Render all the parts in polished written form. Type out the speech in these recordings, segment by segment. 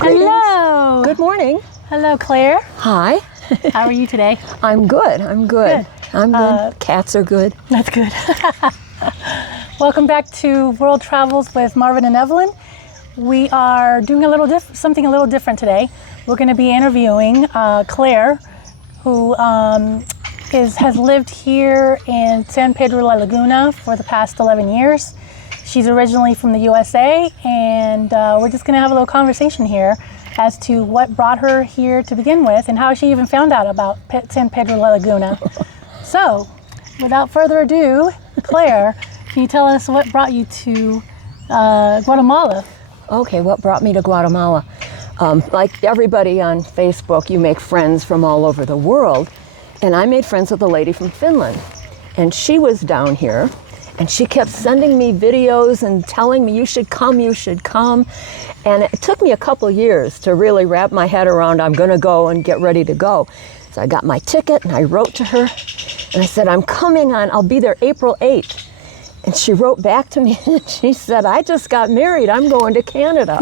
Hello. Good morning. Hello, Claire. Hi. How are you today? I'm good. I'm good. Cats are good. That's good. Welcome back to World Travels with Marvin and Evelyn. We are doing something a little different today. We're going to be interviewing Claire, who has lived here in San Pedro La Laguna for the past 11 years. She's originally from the USA, and we're just going to have a little conversation here as to what brought her here to begin with and how she even found out about San Pedro La Laguna. So, without further ado, Claire, can you tell us what brought you to Guatemala? Okay, what brought me to Guatemala? Like everybody on Facebook, you make friends from all over the world, and I made friends with a lady from Finland, and she was down here. And she kept sending me videos and telling me, you should come. And it took me a couple years to really wrap my head around, I'm gonna go and get ready to go. So I got my ticket and I wrote to her and I said, I'll be there April 8th. And she wrote back to me and she said, I just got married, I'm going to Canada.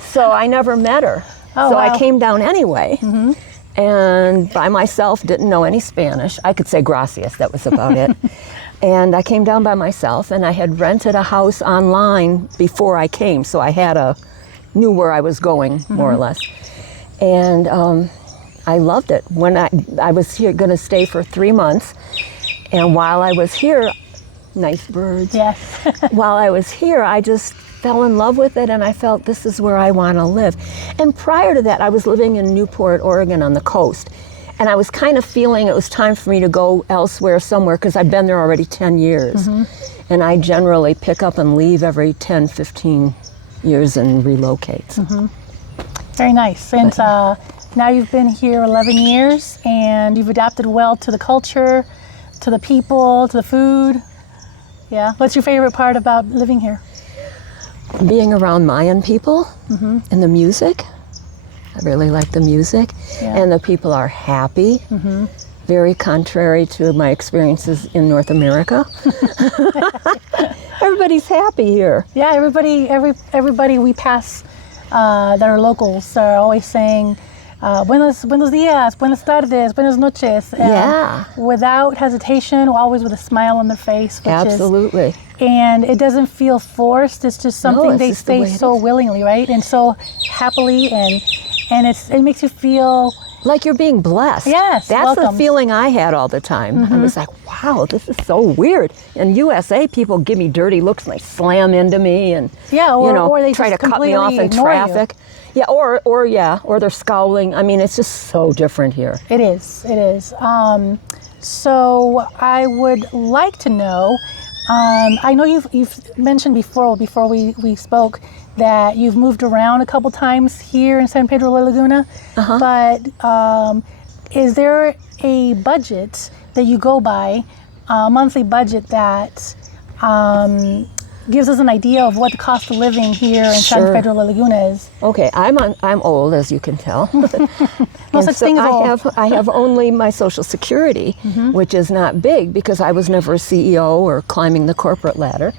So I never met her. Oh, so wow. I came down anyway. Mm-hmm. And by myself, didn't know any Spanish. I could say gracias, that was about it. And I came down by myself, and I had rented a house online before I came, so I knew where I was going, more or less. And I loved it. When I was here, going to stay for 3 months, and while I was here, nice birds. Yes. While I was here, I just fell in love with it, and I felt this is where I want to live. And prior to that, I was living in Newport, Oregon, on the coast. And I was kind of feeling it was time for me to go elsewhere somewhere because I've been there already 10 years. Mm-hmm. And I generally pick up and leave every 10, 15 years and relocate. Mm-hmm. Very nice. And now you've been here 11 years and you've adapted well to the culture, to the people, to the food. Yeah. What's your favorite part about living here? Being around Mayan people and the music. I really like the music, and the people are happy, very contrary to my experiences in North America. Everybody's happy here. Yeah, everybody we pass that are locals are always saying, buenos dias, buenas tardes, buenas noches. Without hesitation, always with a smile on their face. Absolutely. And it doesn't feel forced, it's just something they say so willingly, right? And so happily, and it makes you feel like you're being blessed. Yes, that's welcome. The feeling I had all the time. I was like, wow, this is so weird. In USA, people give me dirty looks and they slam into me and or they try to just cut me off in traffic. You. Yeah, or they're scowling. I mean, it's just so different here. It is. So I would like to know. I know you've mentioned before we spoke that you've moved around a couple times here in San Pedro La Laguna, but is there a budget that you go by, a monthly budget that gives us an idea of what the cost of living here in San Pedro La Laguna is? Okay, I'm old, as you can tell. No such thing as old. I have only my Social Security, which is not big because I was never a CEO or climbing the corporate ladder.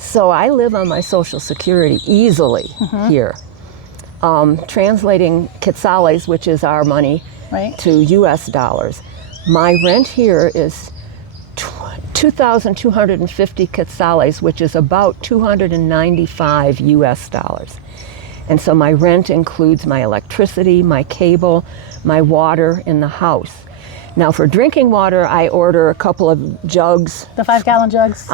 So I live on my Social Security easily here. Translating quetzales, which is our money, to US dollars. My rent here is 2,250 quetzales, which is about 295 US dollars. And so my rent includes my electricity, my cable, my water in the house. Now for drinking water, I order a couple of jugs. The 5-gallon jugs?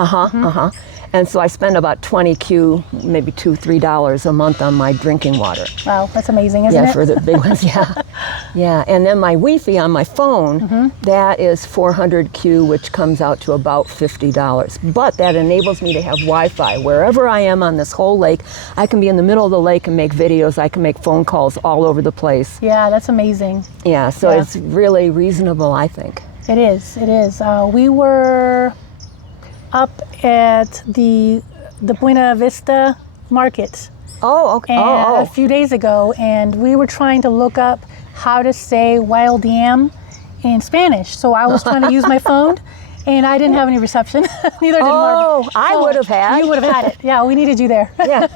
And so I spend about 20 Q, maybe $2-3 a month on my drinking water. Wow, that's amazing, isn't it? Yeah, for the big ones, yeah. And then my Wi-Fi on my phone, that is 400 Q, which comes out to about $50. But that enables me to have Wi-Fi. Wherever I am on this whole lake, I can be in the middle of the lake and make videos. I can make phone calls all over the place. Yeah, that's amazing. Yeah, so it's really reasonable, I think. It is. We were up at the Buena Vista market. Oh, okay. A few days ago, and we were trying to look up how to say wild yam in Spanish. So I was trying to use my phone, and I didn't have any reception. Neither did Marvin. I would have had. You would have had it. Yeah, we needed you there. Yeah.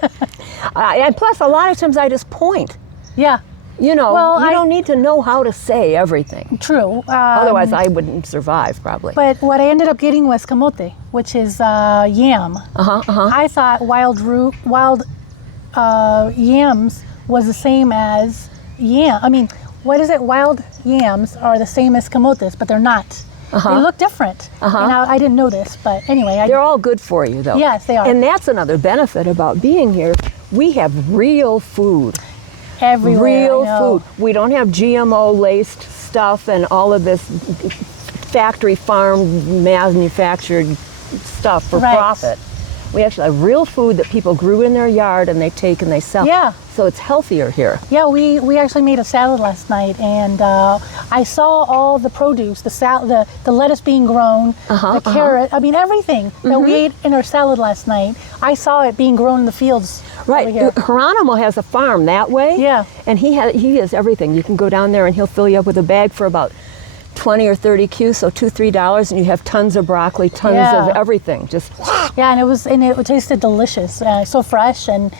And plus, a lot of times I just point. Yeah, You know, Well, you I- don't need to know how to say everything. true. Otherwise, I wouldn't survive, probably. But what I ended up getting was camote, which is yam. I thought wild yams was the same as yam. I mean, what is it? Wild yams are the same as camotes, but they're not. They look different. And I didn't know this, but anyway. They're all good for you, though. Yes, they are. And that's another benefit about being here. We have real food. Everywhere. Real I know. food. We don't have GMO-laced stuff and all of this factory farm manufactured stuff for Right. profit. We actually have real food that people grew in their yard and they take and they sell. Yeah. So it's healthier here. Yeah, we actually made a salad last night, and I saw all the produce, the lettuce being grown, the carrot. I mean, everything that we ate in our salad last night. I saw it being grown in the fields. Right. Over here. Geronimo has a farm that way. Yeah. And he has everything. You can go down there and he'll fill you up with a bag for about 20 or 30 Qs, so $2-3, and you have tons of broccoli, tons Yeah. of everything. Just Yeah, and it tasted delicious. So fresh, and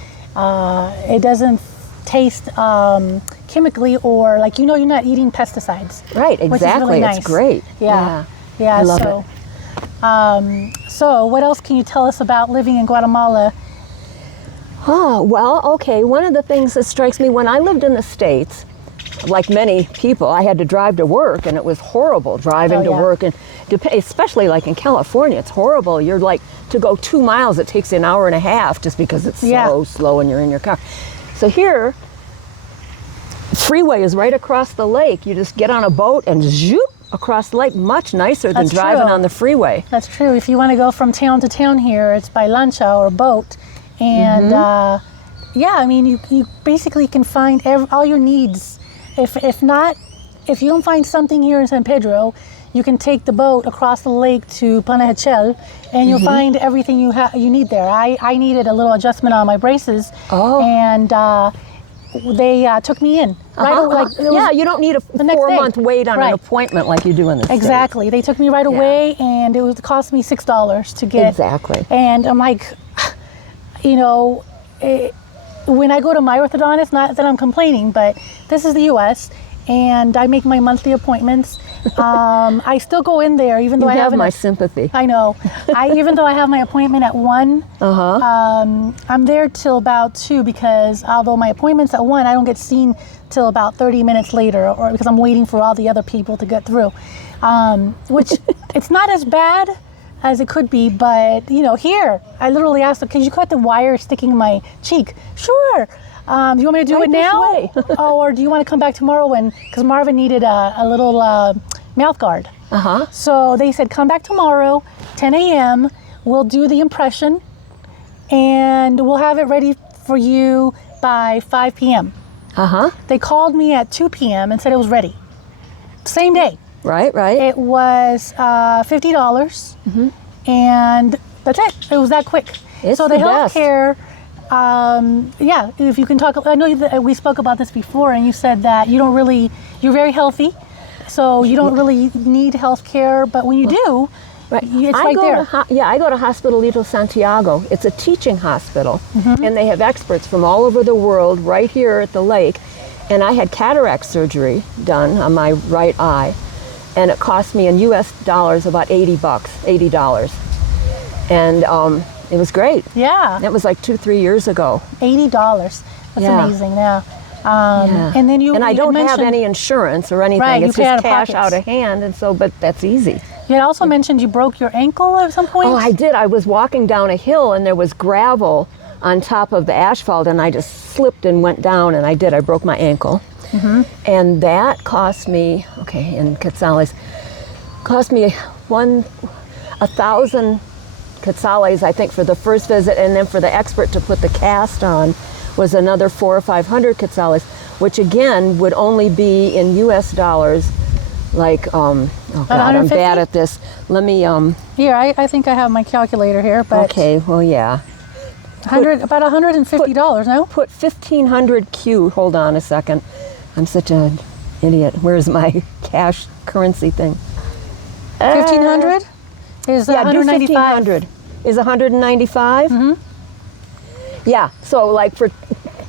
it doesn't taste chemically or like you're not eating pesticides. right, Which is exactly. really nice. It's great. Yeah. I love so, it. So what else can you tell us about living in Guatemala? Oh, well, okay. One of the things that strikes me when I lived in the States, like many people, I had to drive to work, and it was horrible driving to yeah. work, and especially like in California, it's horrible. You're like, to go 2 miles, it takes you an hour and a half just because it's so slow and you're in your car. So here, freeway is right across the lake. You just get on a boat and zoop across the lake. Much nicer than That's driving true. on the freeway. That's true. If you want to go from town to town here, it's by lancha or boat. And yeah, I mean, you basically can find all your needs. If you don't find something here in San Pedro, you can take the boat across the lake to Panajachel, and you'll find everything you need there. I needed a little adjustment on my braces, and they took me in. Yeah, you don't need a next day. 4-month wait on an Right. appointment like you do in the States. Exactly. They took me right away, and it cost me $6 to get. Exactly. And I'm like, when I go to my orthodontist, not that I'm complaining, but this is the U.S., and I make my monthly appointments. I still go in there, even though You I have haven't. my sympathy. I know. Even though I have my appointment at 1, I'm there till about 2 because although my appointment's at 1, I don't get seen till about 30 minutes later, or because I'm waiting for all the other people to get through, which it's not as bad as it could be, but here I literally asked them, "Can you cut the wire sticking in my cheek?" Sure. Do you want me to do Right it this now? way. Or do you want to come back tomorrow because Marvin needed a little mouth guard. So they said, come back tomorrow, 10 a.m. We'll do the impression, and we'll have it ready for you by 5 p.m. They called me at 2 p.m. and said it was ready. Same day. Right. It was $50, and that's it. It was that quick. It's so the the best. healthcare, if you can talk, I know that we spoke about this before, and you said that you're very healthy, so you don't really need healthcare, but when you do, it's right there. I go to Hospitalito Santiago. It's a teaching hospital, and they have experts from all over the world right here at the lake. And I had cataract surgery done on my right eye, and it cost me in U.S. dollars about $80. And it was great. Yeah. That was like 2-3 years ago. $80. That's amazing. Yeah. And then I don't have any insurance or anything. Right, it's you pay just out of cash out pockets. of hand, and so but that's easy. You had also mentioned you broke your ankle at some point. Oh, I did. I was walking down a hill and there was gravel on top of the asphalt, and I just slipped and went down, and I broke my ankle. And that cost me, in quetzales, cost me 1,000 quetzales, I think, for the first visit, and then for the expert to put the cast on was another 400 or 500 quetzales, which again would only be in U.S. dollars, like, oh God, I'm 150? bad at this. Let me, Here, I think I have my calculator here, but okay, well, yeah. about $150, no? Put 1,500 Q, hold on a second. I'm such an idiot. Where's my cash currency thing? 1,500 is Yeah, do 195. 1,500. Is 195? Yeah, so like for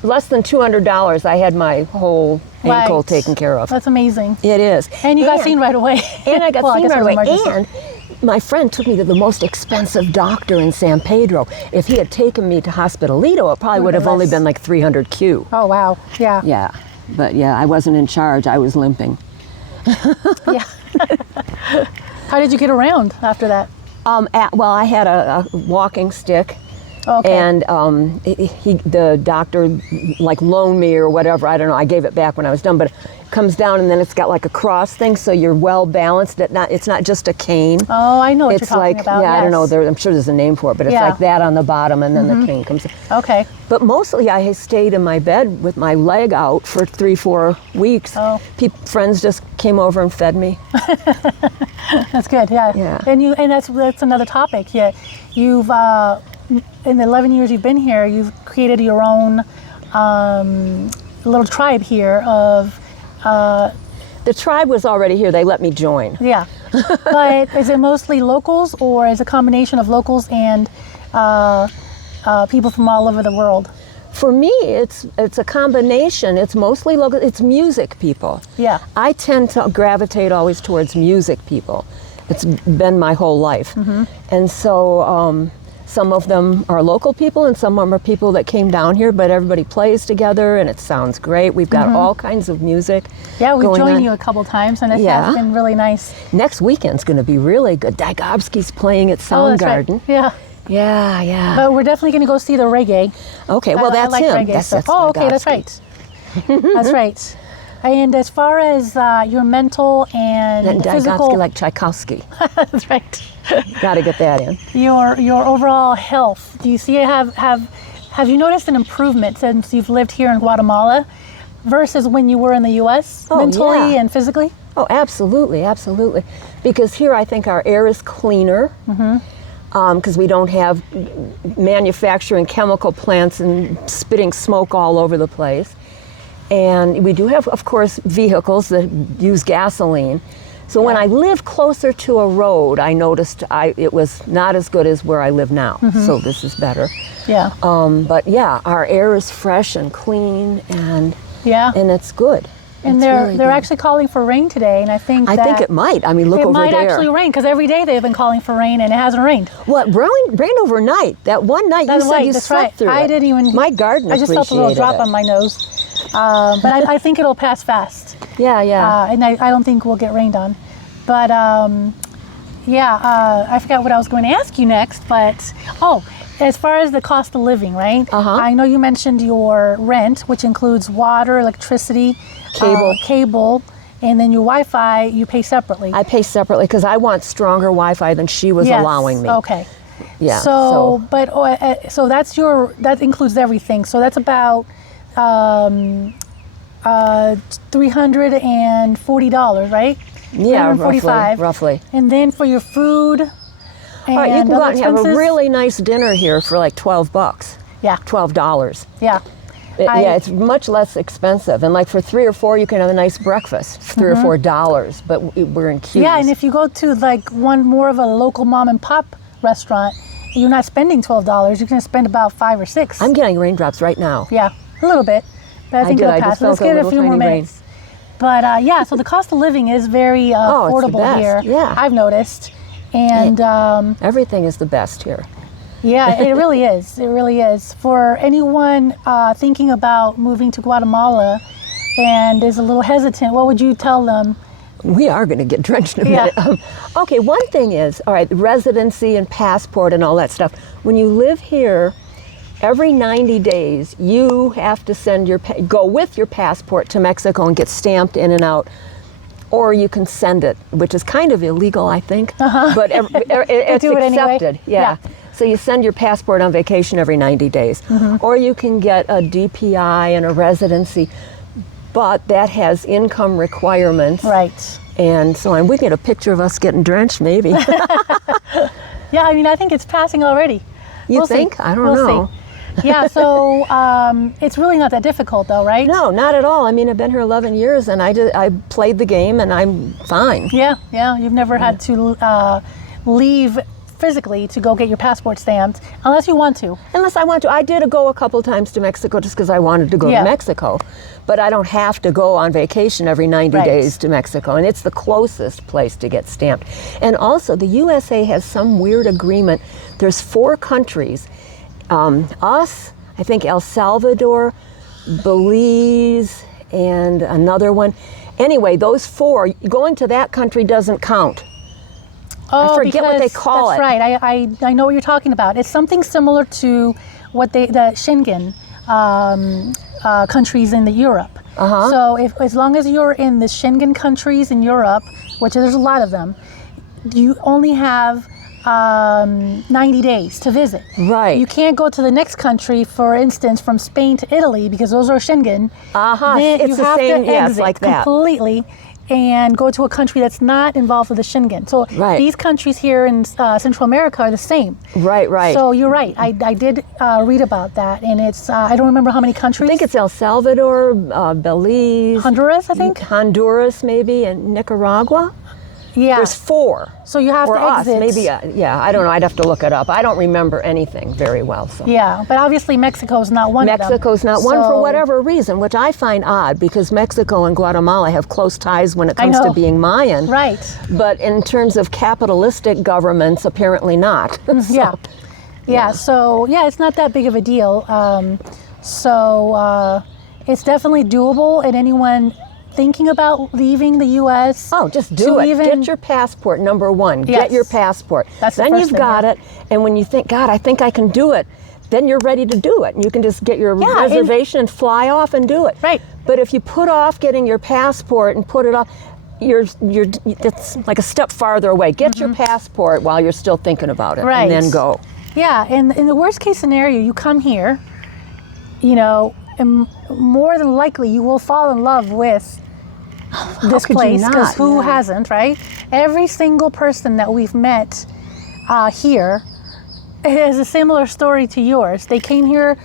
less than $200, I had my whole ankle Right. taken care of. That's amazing. It is. And you got seen right away. And I got Well, seen guess it right was away. emergency. And my friend took me to the most expensive doctor in San Pedro. If he had taken me to Hospitalito, it probably would have only less. been like 300 Q. Oh, wow. Yeah. Yeah, but yeah, I wasn't in charge. I was limping. Yeah. How did you get around after that? Well, I had a walking stick. Okay. And the doctor like loaned me or whatever. I don't know. I gave it back when I was done, but it comes down and then it's got like a cross thing, so you're well balanced. It's not just a cane. Oh, I know what It's you're talking like about. I don't know. Yes. I'm sure there's a name for it, but it's Yeah. like that on the bottom, and then the cane comes. Okay. But mostly, I stayed in my bed with my leg out for 3-4 weeks. Oh. Friends just came over and fed me. That's good. Yeah. Yeah. And that's another topic. Yeah. You've in the 11 years you've been here, you've created your own little tribe here of. The tribe was already here. They let me join. Yeah. But is it mostly locals, or is it a combination of locals and people from all over the world? For me, it's a combination. It's mostly local. It's music people. Yeah. I tend to gravitate always towards music people. It's been my whole life. And so some of them are local people and some of them are people that came down here, but everybody plays together and it sounds great. We've got all kinds of music. Yeah, we've going joined on. you a couple times, and it Yeah. has been really nice. Next weekend's going to be really good. Dagobski's playing at That's right. Soundgarden. Yeah. Yeah, yeah. But we're definitely going to go see the reggae. Okay, well, I that's like him. reggae That's stuff. Oh, okay, that's Dagobski. right. That's right. And as far as your mental and And physical, Dagobski like Tchaikovsky. that's right. Got to get that in. Your overall health. Do you see have you noticed an improvement since you've lived here in Guatemala versus when you were in the U.S. Oh, mentally yeah. and physically? Oh, absolutely, absolutely. Because here I think our air is cleaner because we don't have manufacturing chemical plants and spitting smoke all over the place. And we do have, of course, vehicles that use gasoline. So when I lived closer to a road, I noticed it was not as good as where I live now. So this is better. Yeah. But yeah, our air is fresh and clean, and Yeah. it's good. And It's they're really they're good. actually calling for rain today, and I think I think it might. I mean, look it over might there. actually rain because every day they've been calling for rain and it hasn't rained. Well, rain overnight. That one night That's you said right. you That's slept right. through I it. didn't even. My garden I just felt a little appreciated drop it. on my nose, but I think it'll pass fast. Yeah, yeah. And I don't think we'll get rained on. But I forgot what I was going to ask you next. But as far as the cost of living, right? I know you mentioned your rent, which includes water, electricity, cable, and then your Wi-Fi you pay separately. I pay separately because I want stronger Wi-Fi than she was Yes. allowing me. Okay. Yeah. So that includes everything. So that's about $340, right? Yeah, $345. roughly. And then for your food and All right, you can go other out and have a expenses? really nice dinner here for like $12. Yeah. $12. Yeah. Yeah, it's much less expensive. And like for 3 or 4, you can have a nice breakfast, $3 or $4. But we're in Keys. Yeah, and if you go to like one more of a local mom and pop restaurant, you're not spending $12. You're going to spend about $5 or $6. I'm getting raindrops right now. Yeah, a little bit. But I think it'll I pass. just Let's felt a get a little few more tiny rain. minutes. But so the cost of living is very it's the affordable best, here. yeah. I've noticed. And Everything is the best here. yeah, it really is. It really is. For anyone thinking about moving to Guatemala and is a little hesitant, what would you tell them? We are going to get drenched in a Yeah. minute. Okay, one thing is, all right, residency and passport and all that stuff. When you live here, every 90 days, you have to go with your passport to Mexico and get stamped in and out. Or you can send it, which is kind of illegal, I think. But it's do it anyway. accepted. Yeah. So you send your passport on vacation every 90 days. Or you can get a DPI and a residency. But that has income requirements. Right. And so we can get a picture of us getting drenched, maybe. Yeah, I mean, I think it's passing already. You We'll see. think? I don't We'll know. see. Yeah, so it's really not that difficult, though, right? No, not at all. I mean, I've been here 11 years, and I played the game, and I'm fine. Yeah, you've never had to leave physically to go get your passport stamped unless you want to. Unless I want to. I did go a couple times to Mexico just because I wanted to go to Mexico. But I don't have to go on vacation every 90 days to Mexico. And it's the closest place to get stamped. And also, the USA has some weird agreement. There's 4 countries. Us, I think El Salvador, Belize, and another one. Anyway, those 4, going to that country doesn't count. Oh, I forget what they call it. That's right. I know what you're talking about. It's something similar to what the Schengen countries in Europe. So as long as you're in the Schengen countries in Europe, which there's a lot of them, you only have 90 days to visit. Right. You can't go to the next country, for instance, from Spain to Italy, because those are Schengen. Then It's you the have same, to yes, exit like that. completely and go to a country that's not involved with the Schengen. So these countries here in Central America are the same. Right. So you're right. I did read about that, and it's I don't remember how many countries. I think it's El Salvador, Belize, Honduras, I think. Honduras, maybe, and Nicaragua. Yeah. There's 4. So you have or to us, exit. maybe. I don't know. I'd have to look it up. I don't remember anything very well. So. Yeah, but obviously Mexico's not one of them. Mexico's not one for whatever reason, which I find odd because Mexico and Guatemala have close ties when it comes to being Mayan. Right. But in terms of capitalistic governments, apparently not. So it's not that big of a deal. It's definitely doable, and anyone thinking about leaving the U.S. Oh, just do it. Get your passport, number 1. Yes. Get your passport. That's the then first you've thing, got it, and when you think, God, I think I can do it, then you're ready to do it. And you can just get your reservation and fly off and do it. Right. But if you put off getting your passport and put it off, it's like a step farther away. Get your passport while you're still thinking about it, and then go. Yeah, and in the worst case scenario, you come here, and more than likely you will fall in love with this place, because who hasn't, right? Every single person that we've met here has a similar story to yours. They came here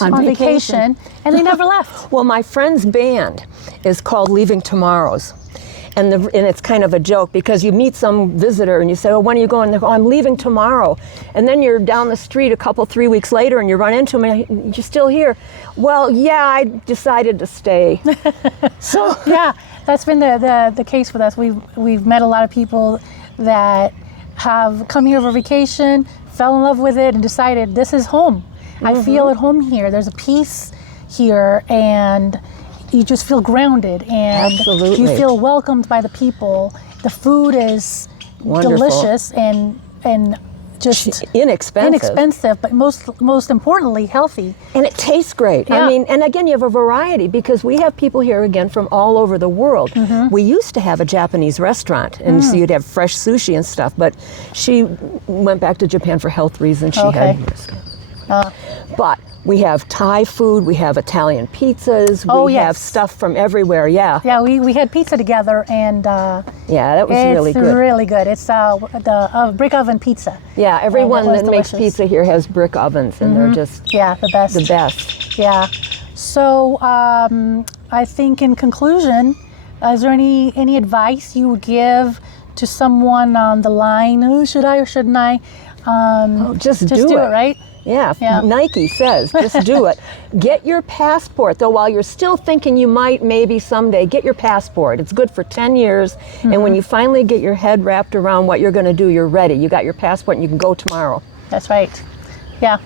on vacation and they never left. Well, my friend's band is called Leaving Tomorrows. And it's kind of a joke because you meet some visitor and you say, "Oh, when are you going?" They go, "Oh, I'm leaving tomorrow." And then you're down the street 3 weeks later and you run into them and you're still here. Well, yeah, I decided to stay. So yeah, that's been the case with us. We've met a lot of people that have come here for vacation, fell in love with it, and decided this is home. I feel at home here. There's a peace here, and you just feel grounded, and you feel welcomed by the people. The food is delicious and just inexpensive, but most importantly, healthy. And it tastes great. Yeah. I mean, and again, you have a variety because we have people here again from all over the world. We used to have a Japanese restaurant, and so you'd have fresh sushi and stuff, but she went back to Japan for health reasons. She had. But we have Thai food, we have Italian pizzas, we have stuff from everywhere, Yeah, we had pizza together, and that was really good. It's really good. It's the brick oven pizza. Yeah, everyone that delicious. makes pizza here has brick ovens, and they're just the best. The best. Yeah. So I think in conclusion, is there any advice you would give to someone on the line? Oh, should I or shouldn't I? Just do it, right? Yeah, Nike says, just do it. Get your passport, though, while you're still thinking you might maybe someday, get your passport. It's good for 10 years, and when you finally get your head wrapped around what you're going to do, you're ready. You got your passport and you can go tomorrow. That's right. Yeah.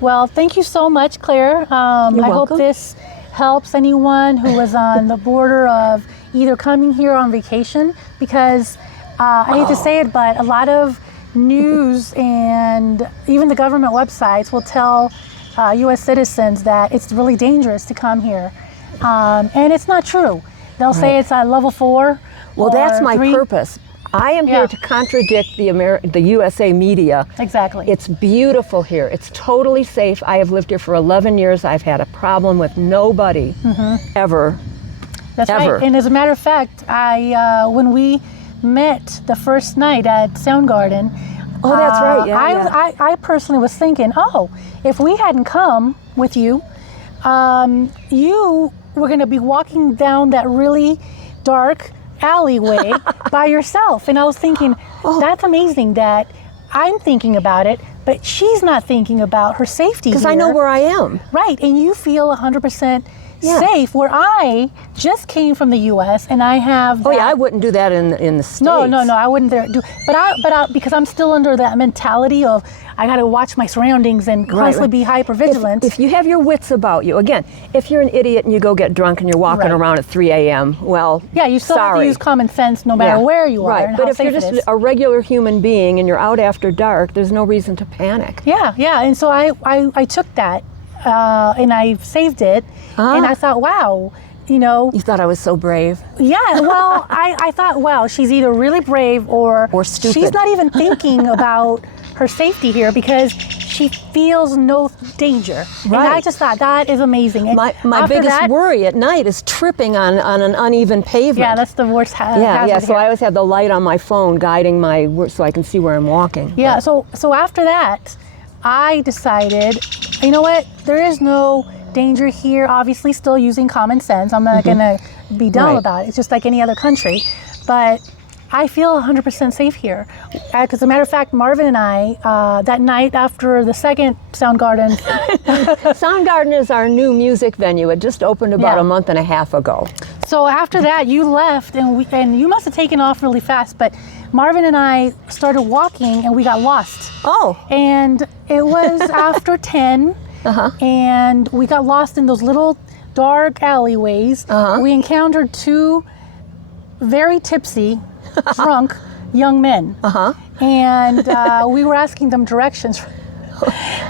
Well, thank you so much, Claire. I hope this helps anyone who is on the border of either coming here on vacation, because I hate to say it, but a lot of news and even the government websites will tell U.S. citizens that it's really dangerous to come here, and it's not true. They'll say it's at level 4. Well, that's my 3. purpose. I am here to contradict the USA media. Exactly. It's beautiful here. It's totally safe. I have lived here for 11 years. I've had a problem with nobody ever. That's right. And as a matter of fact, when we met the first night at Soundgarden. Oh, that's right. I personally was thinking, if we hadn't come with you, you were going to be walking down that really dark alleyway by yourself. And I was thinking, that's amazing that I'm thinking about it, but she's not thinking about her safety Because I know where I am. Right, and you feel 100% Yeah. safe, where I just came from the U.S. and I have Oh yeah, I wouldn't do that in the States. No, I wouldn't do. But I because I'm still under that mentality of I got to watch my surroundings and constantly be hyper vigilant. If you have your wits about you, again, if you're an idiot and you go get drunk and you're walking around at 3 a.m., well, yeah, you still have to use common sense no matter where you are. Right, and but how if you're safe it just is. a regular human being and you're out after dark, there's no reason to panic. Yeah, and so I took that and I saved it, and I thought, wow. You thought I was so brave. Yeah, well, I thought, wow, she's either really brave or stupid. She's not even thinking about her safety here because she feels no danger. Right. And I just thought that is amazing. And my biggest worry at night is tripping on an uneven pavement. Yeah, that's the worst hazard. Yeah. So here. I always have the light on my phone guiding so I can see where I'm walking. Yeah. So after that, I decided, you know what? There is no danger here. Obviously, still using common sense. I'm not gonna be dumb about it. It's just like any other country, but I feel 100% safe here. Because as a matter of fact, Marvin and I, that night after the second Soundgarden. Soundgarden is our new music venue. It just opened about a month and a half ago. So after that, you left, and you must have taken off really fast. But Marvin and I started walking, and we got lost. Oh. And it was after 10. And we got lost in those little dark alleyways. We encountered two very tipsy, drunk young men. And we were asking them directions.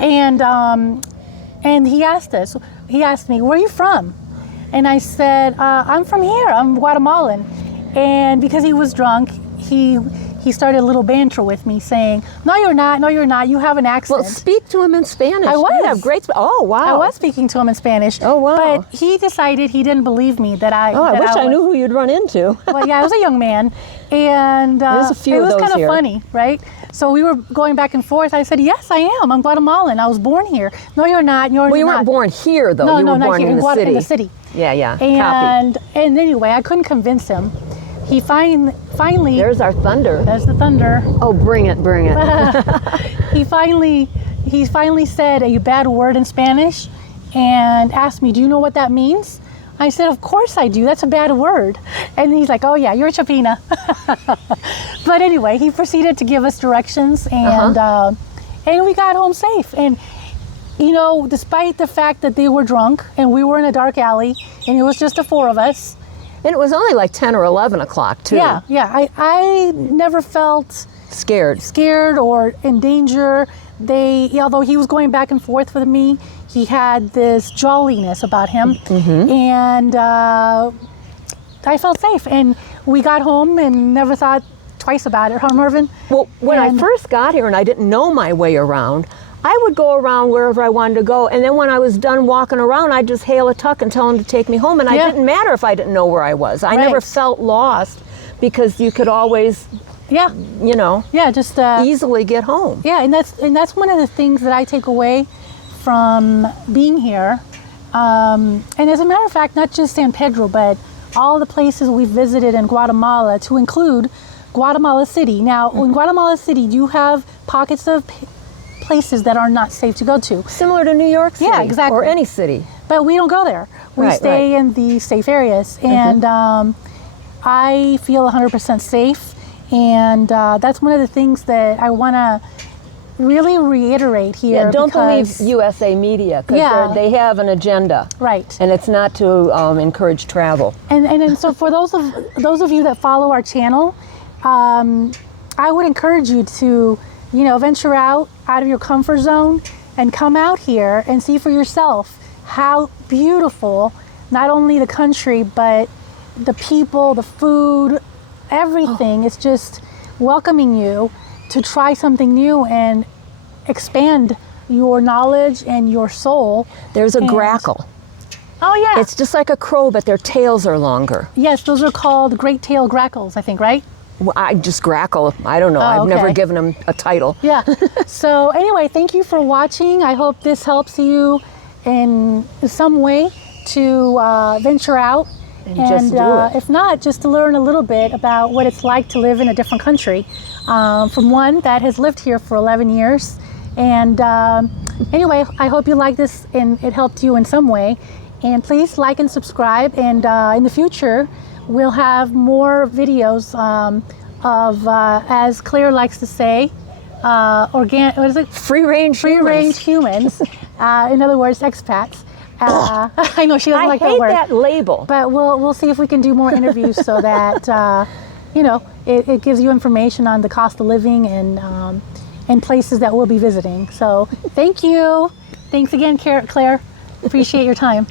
And he asked me, where are you from? And I said, I'm from here, I'm Guatemalan. And because he was drunk, he started a little banter with me saying, no, you're not, you have an accent. Well, speak to him in Spanish. I was. You have great Oh, wow. I was speaking to him in Spanish. Oh, wow. But he decided he didn't believe me that I... Oh, I wish I knew who you'd run into. Well, yeah, I was a young man. And There's a few it of was those kind of here. funny, right? So we were going back and forth. I said, yes, I am. I'm Guatemalan. I was born here. No, you're not. You're Well, you not. weren't born here, though. No, you were not born here. in the city. In the city. Yeah. And anyway, I couldn't convince him. He finally... There's our thunder. There's the thunder. Oh, bring it. He finally said a bad word in Spanish and asked me, do you know what that means? I said, of course I do. That's a bad word. And he's like, oh yeah, you're a chapina. But anyway, he proceeded to give us directions, and we got home safe. And despite the fact that they were drunk and we were in a dark alley and it was just the four of us. And it was only like 10 or 11 o'clock, too. Yeah. I never felt scared or in danger. Although he was going back and forth with me, he had this jolliness about him, and I felt safe. And we got home and never thought twice about it, huh, Marvin? Well, when I first got here and I didn't know my way around, I would go around wherever I wanted to go, and then when I was done walking around, I'd just hail a tuck and tell him to take me home, and I didn't matter if I didn't know where I was. I never felt lost because you could always, just easily get home. Yeah, and that's one of the things that I take away from being here. And as a matter of fact, not just San Pedro, but all the places we've visited in Guatemala, to include Guatemala City. Now, in Guatemala City, you have pockets of places that are not safe to go to. Similar to New York City. Yeah, exactly. Or any city. But we don't go there. We stay in the safe areas. And I feel 100% safe. And that's one of the things that I want to really reiterate here. Yeah, don't believe USA Media, because they have an agenda. Right. And it's not to encourage travel. And so for those of you that follow our channel, I would encourage you to venture out of your comfort zone and come out here and see for yourself how beautiful not only the country, but the people, the food, everything. It's just welcoming you to try something new and expand your knowledge and your soul. There's a grackle. Oh yeah. It's just like a crow, but their tails are longer. Yes, those are called great tail grackles, I think, right? Well, I just grackle. I don't know. I've never given them a title. Yeah. So anyway, thank you for watching. I hope this helps you in some way to venture out And just do it. If not, just to learn a little bit about what it's like to live in a different country, from one that has lived here for 11 years. And anyway, I hope you like this and it helped you in some way. And please like and subscribe. And in the future, we'll have more videos of, as Claire likes to say, what is it? Free-range humans. In other words, expats. I know she doesn't like that word. I hate that label. But we'll see if we can do more interviews so that it gives you information on the cost of living and places that we'll be visiting. So thank you. Thanks again, Claire. Appreciate your time.